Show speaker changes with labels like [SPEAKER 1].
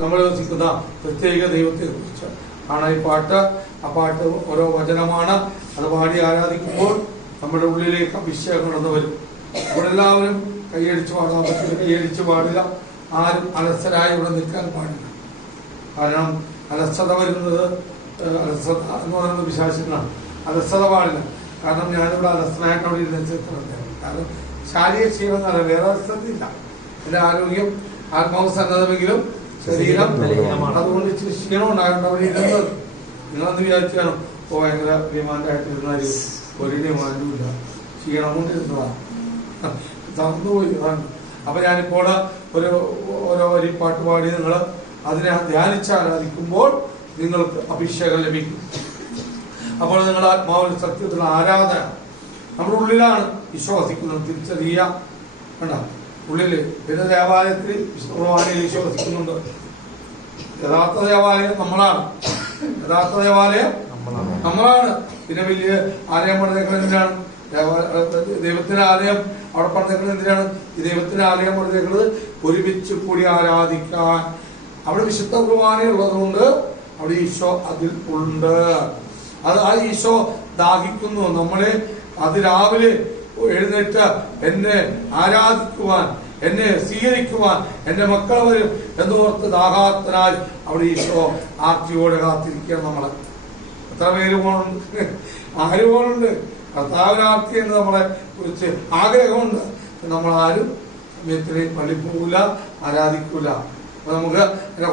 [SPEAKER 1] നമ്മൾ രസിക്കുന്ന പ്രത്യേക ദൈവത്തെ കുറിച്ച്. ആണ് ഈ പാട്ട്. ആ പാട്ട് ഓരോ വചനമാണ്. അത് പാടി ആരാധിക്കുമ്പോൾ നമ്മുടെ ഉള്ളിലേക്ക് അഭിഷേകം കടന്നു വരും. നമ്മളെല്ലാവരും കൈയടിച്ച് പാടാൻ പറ്റില്ല കൈയടിച്ച് പാടുക ആരും അലസരായി ഇവിടെ നിൽക്കാൻ പാടില്ല. കാരണം അലസത വരുന്നത് അലസത എന്ന് പറയുന്നത് വിശ്വാസങ്ങളാണ് അലസത പാടില്ല. കാരണം ഞാനിവിടെ അലസനായിട്ട് അവിടെ ഇരുന്ന ചിത്രമല്ല കാരണം ശാരീരിക ക്ഷീണം എന്നല്ല വേറെ അലസതയില്ല. എന്റെ ആരോഗ്യം ആത്മാവ് സന്നദ്ധമെങ്കിലും ശരീരം
[SPEAKER 2] ബലഹീനമാണ്.
[SPEAKER 1] അതുകൊണ്ട് ഇച്ചിരി ക്ഷീണം ഉണ്ടാകേണ്ട അവിടെ ഇരുന്നത് നിങ്ങളന്ന് വിചാരിച്ചാണ് ഓ ഭയങ്കര ഡിമാൻഡായിട്ട് ഇരുന്നാൽ ഒരു ഡിമാൻഡും ഇല്ല. ക്ഷീണം കൊണ്ടിരുന്നതാണ് തന്നുപോയി അതാണ്. അപ്പൊ ഞാനിപ്പോൾ ഒരു ഓരോ വരി പാട്ട് പാടി നിങ്ങൾ അതിനെ ധ്യാനിച്ച് ആരാധിക്കുമ്പോൾ നിങ്ങൾക്ക് അഭിഷേകം ലഭിക്കും. അപ്പോൾ നിങ്ങൾ ആത്മാവിൽ സത്യത്തിലുള്ള ആരാധന. നമ്മുടെ ഉള്ളിലാണ് വിശ്വസിക്കുന്നത് തിരിച്ചറിയുക. കണ്ട? ഉള്ളിൽ പിന്നെ ദേവാലയത്തിൽ വിശ്വവാണിയിൽ വിശ്വസിക്കുന്നുണ്ട് യഥാർത്ഥ ദേവാലയം നമ്മളാണ്. യഥാർത്ഥ ദേവാലയം
[SPEAKER 2] നമ്മളാണ്.
[SPEAKER 1] പിന്നെ വലിയ ആലയം പണിതേക്കുന്നത് എന്തിനാണ്? ദേവാ- ദൈവത്തിന്റെ ആലയം അവിടെ പണിതേക്കുന്നത് എന്തിനാണ്? ഈ ദൈവത്തിന്റെ ആലയം പണിതേക്കുന്നത് ഒരുമിച്ച് കൂടി ആരാധിക്കാൻ. അവിടെ വിശുദ്ധ കുർബാന ഉള്ളതുകൊണ്ട് അവിടെ ഈശോ അതിൽ ഉണ്ട്. അത് ആ ഈശോ ദാഹിക്കുന്നു. നമ്മളെ അത് രാവിലെ എഴുന്നേറ്റ് എന്നെ ആരാധിക്കുവാൻ എന്നെ സ്വീകരിക്കുവാൻ എന്റെ മക്കൾ വരും എന്നോർത്ത് ദാഹാത്തനായി അവിടെ ഈശോ ആർത്തിയോടെ കാത്തിരിക്കുകയാണ് നമ്മളെ. എത്ര പേര് പോകണുണ്ട് ആര് പോകണുണ്ട് കർത്താവിനാർത്തി എന്ന് നമ്മളെ കുറിച്ച് ആഗ്രഹമുണ്ട്. നമ്മൾ ആരും സമയത്തിന് പള്ളി പോകില്ല ആരാധിക്കൂല നമുക്ക് അതിന്റെ